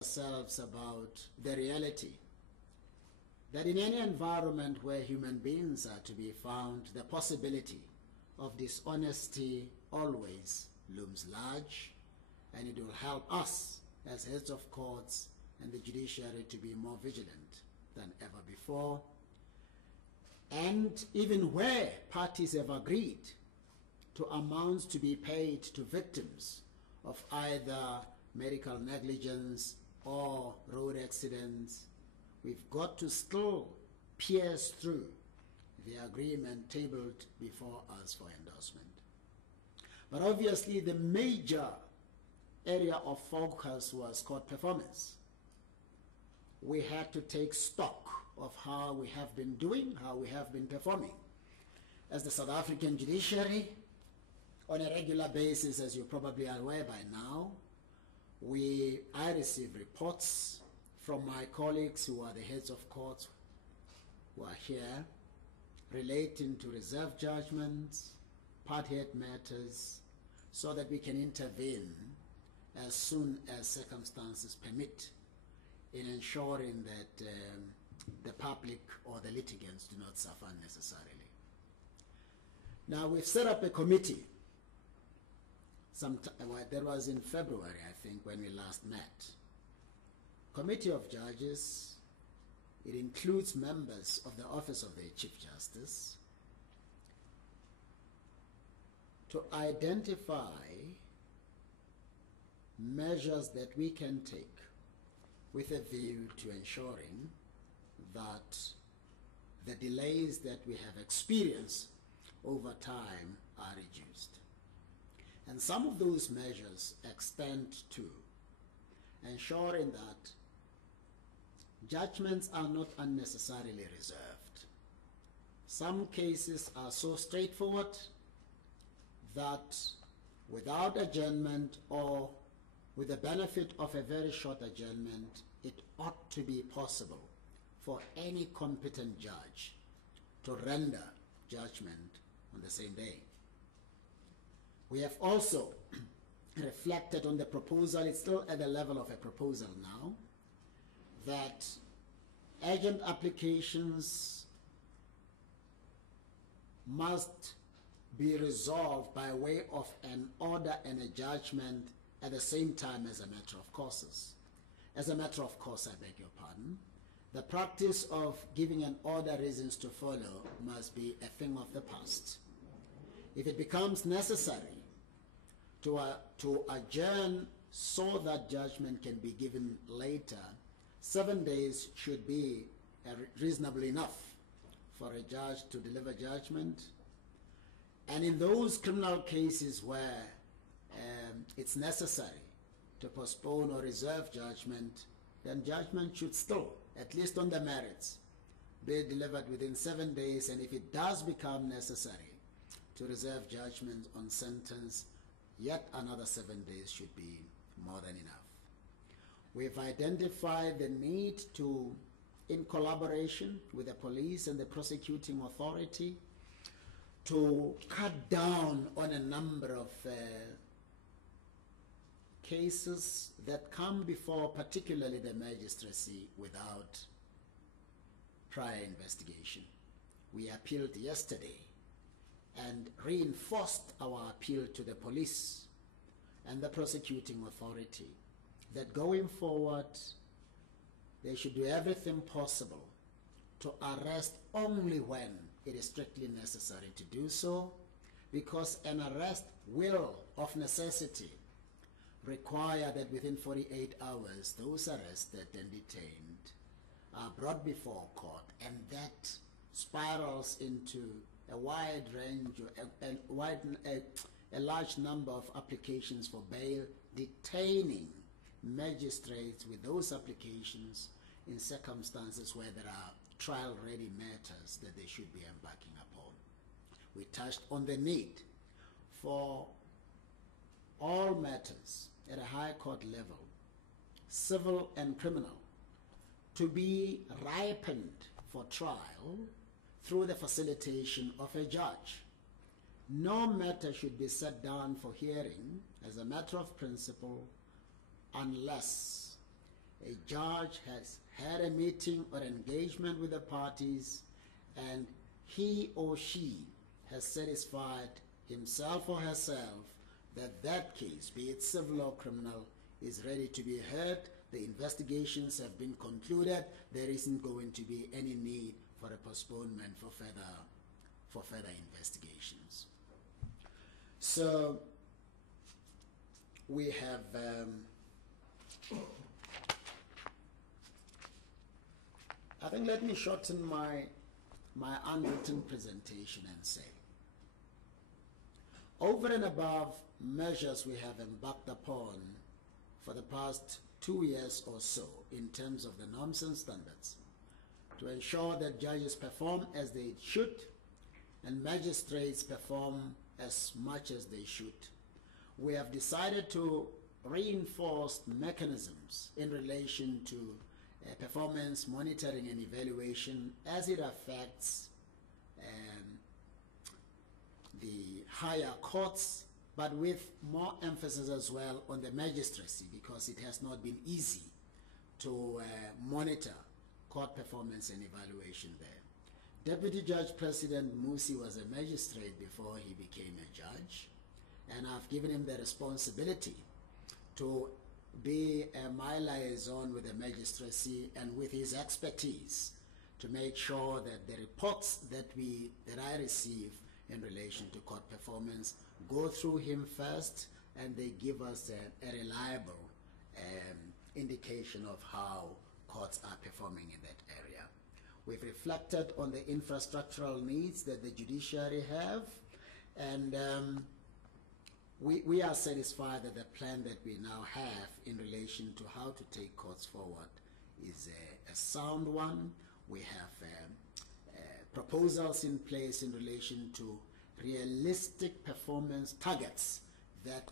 ourselves about the reality that in any environment where human beings are to be found, the possibility of dishonesty always looms large, and it will help us as heads of courts and the judiciary to be more vigilant than ever before. And even where parties have agreed to amounts to be paid to victims of either medical negligence or road accidents, we've got to still pierce through the agreement tabled before us for endorsement. But obviously the major area of focus was court performance. We had to take stock of how we have been doing, how we have been performing. As the South African judiciary, on a regular basis, as you probably are aware by now, I receive reports from my colleagues who are the heads of courts who are here relating to reserve judgments, part head matters, so that we can intervene as soon as circumstances permit in ensuring that the public or the litigants do not suffer unnecessarily. Now, we've set up a committee. That was in February, I think, when we last met. Committee of Judges. It includes members of the Office of the Chief Justice to identify measures that we can take with a view to ensuring that the delays that we have experienced over time are reduced. And some of those measures extend to ensuring that judgments are not unnecessarily reserved. Some cases are so straightforward that without adjournment or with the benefit of a very short adjournment, it ought to be possible for any competent judge to render judgment on the same day. We have also reflected on the proposal, it's still at the level of a proposal now, that urgent applications must be resolved by way of an order and a judgment at the same time as a matter of courses. As a matter of course, I beg your pardon, the practice of giving an order reasons to follow must be a thing of the past. If it becomes necessary to adjourn so that judgment can be given later, 7 days should be reasonable enough for a judge to deliver judgment. And in those criminal cases where it's necessary to postpone or reserve judgment, then judgment should still, at least on the merits, be delivered within 7 days. And if it does become necessary to reserve judgment on sentence, yet another 7 days should be more than enough. We've identified the need to, in collaboration with the police and the prosecuting authority, to cut down on a number of cases that come before particularly the magistracy without prior investigation. We appealed yesterday and reinforced our appeal to the police and the prosecuting authority that going forward they should do everything possible to arrest only when it is strictly necessary to do so, because an arrest will, of necessity, require that within 48 hours those arrested and detained are brought before court, and that spirals into a wide range, a large number of applications for bail, detaining magistrates with those applications in circumstances where there are trial-ready matters that they should be embarking upon. We touched on the need for all matters at a high court level, civil and criminal, to be ripened for trial through the facilitation of a judge. No matter should be set down for hearing as a matter of principle unless judge has had a meeting or engagement with the parties, and he or she has satisfied himself or herself that that case, be it civil or criminal, is ready to be heard, the investigations have been concluded, there isn't going to be any need for a postponement for further investigations. So we have I think let me shorten my unwritten presentation and say, over and above measures we have embarked upon for the past 2 years or so in terms of the norms and standards to ensure that judges perform as they should and magistrates perform as much as they should, we have decided to reinforce mechanisms in relation to performance monitoring and evaluation as it affects the higher courts, but with more emphasis as well on the magistracy, because it has not been easy to monitor court performance and evaluation there. Deputy Judge President Musi was a magistrate before he became a judge, and I've given him the responsibility to be my liaison with the magistracy and with his expertise to make sure that the reports that I receive in relation to court performance go through him first, and they give us a reliable indication of how courts are performing in that area. We've reflected on the infrastructural needs that the judiciary have, and we are satisfied that the plan that we now have in relation to how to take courts forward is a sound one. We have proposals in place in relation to realistic performance targets that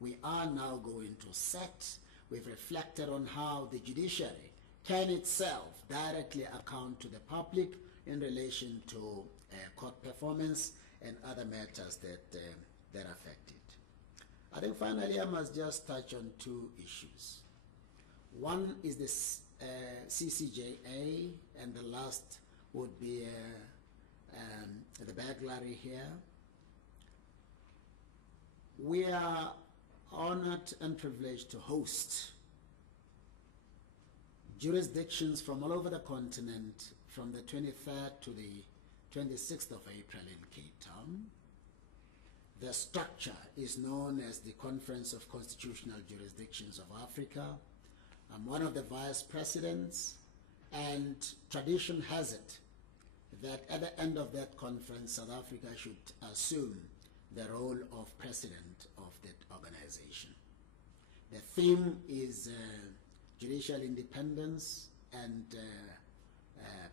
we are now going to set. We've reflected on how the judiciary can itself directly account to the public in relation to court performance and other matters that affect it. I think finally I must just touch on 2 issues. One is this CCJA, and the last would be the burglary here. We are honored and privileged to host jurisdictions from all over the continent from the 23rd to the 26th of April in Cape Town. The structure is known as the Conference of Constitutional Jurisdictions of Africa. I'm one of the vice presidents, and tradition has it that at the end of that conference, South Africa should assume the role of president of that organization. The theme is judicial independence and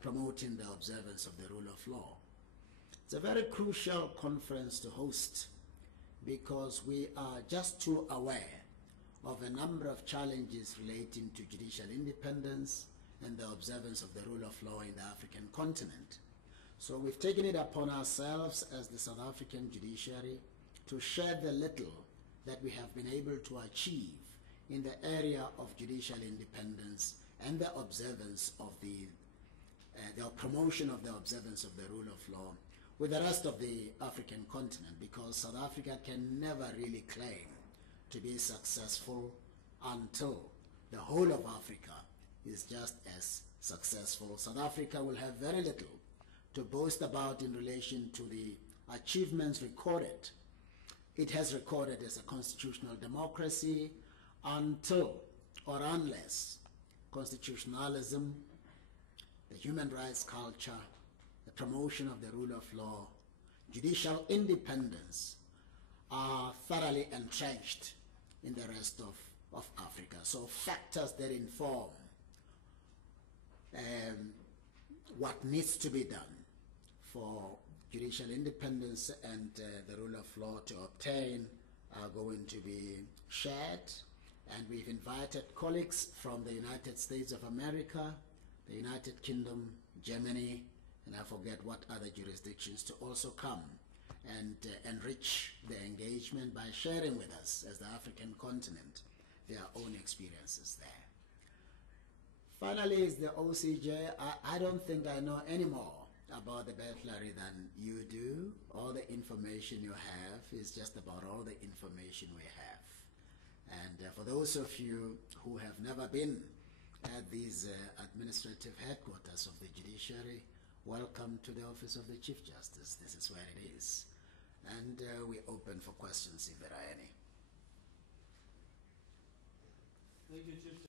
promoting the observance of the rule of law. It's a very crucial conference to host because we are just too aware of a number of challenges relating to judicial independence and the observance of the rule of law in the African continent. So we've taken it upon ourselves as the South African judiciary to share the little that we have been able to achieve in the area of judicial independence and the observance of the promotion of the observance of the rule of law with the rest of the African continent, because South Africa can never really claim to be successful until the whole of Africa is just as successful. South Africa will have very little to boast about in relation to the achievements recorded. It has recorded as a constitutional democracy until or unless constitutionalism, the human rights culture, the promotion of the rule of law, judicial independence are thoroughly entrenched in the rest of Africa. So factors that inform what needs to be done for judicial independence and the rule of law to obtain are going to be shared, and we've invited colleagues from the United States of America, the United Kingdom, Germany, and I forget what other jurisdictions to also come and enrich the engagement by sharing with us as the African continent their own experiences there. finally is the OCJ. I don't think I know any more about the burglary than you do. All the information you have is just about all the information we have. And for those of you who have never been at these administrative headquarters of the judiciary, welcome to the Office of the Chief Justice. This is where it is. And we're open for questions if there are any. Thank you, Chief.